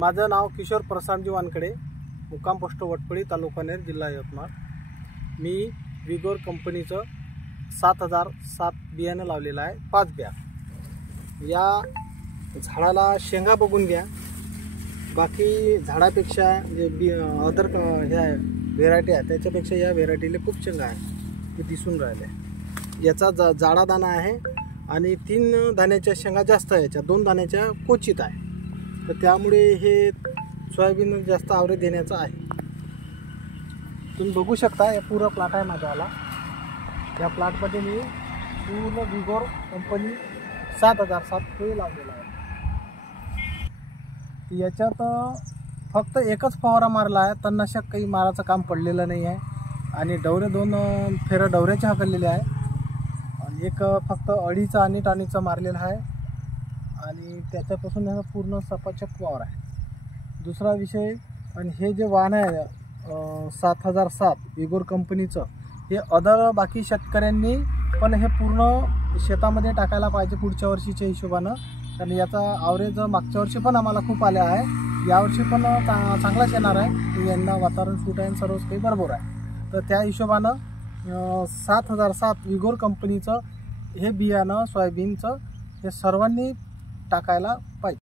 माझं नाव किशोर प्रसादजी वानकडे, मुक्काम पोस्ट वटपळी, तालुका नेर, जिल्हा यवतमाळ। मी विगोर कंपनीचं 7007 बियाणं लावलेलं आहे, 5 बॅग। या झाडाला शेंगा बघून घ्या, बाकी झाडापेक्षा जे अदर ह्या व्हेरायटी आहे त्याच्यापेक्षा या व्हेरायटीला खूप शेंगा आहे, ते दिसून राहिले। याचा जाडा दाणा आहे आणि 3 दाण्याच्या शेंगा जास्त आहे, याच्या 2 दाण्याच्या क्वचित आहे, तर त्यामुळे हे सोयाबीन जास्त आवरेज देण्याचं आहे। तुम्ही बघू शकता, हे पूर्ण प्लॉट आहे माझ्यावाला। या प्लॉटमध्ये मी पूर्ण विगोर कंपनी 7007 हे लावलेलं आहे। याच्यात फक्त एकच फवारा मारला आहे, तणनाशक काही मारायचं काम पडलेलं नाही आहे आणि डवरे 2 फेऱ्या डवऱ्याचे हाकललेले आहे आणि एक फक्त अडीचा आणि टाणीचा मारलेला आहे आणि त्याच्यापासून हा पूर्ण सपाचक वावर आहे। दुसरा विषय, आणि हे जे वाहन आहे 7007 विगोर कंपनीचं, हे अदर बाकी शेतकऱ्यांनी पण हे पूर्ण शेतामध्ये टाकायला पाहिजे पुढच्या वर्षीच्या हिशोबानं, कारण याचा आवरेज मागच्या वर्षी पण आम्हाला खूप आले आहे, यावर्षी पण चांगलाच येणार आहे। यांना वातावरण सूट आहे, सर्वच काही बरोबर आहे, तर त्या हिशोबानं 7007 विगोर कंपनीचं हे बियाणं सोयाबीनचं हे सर्वांनी टाकायला पाहिजे।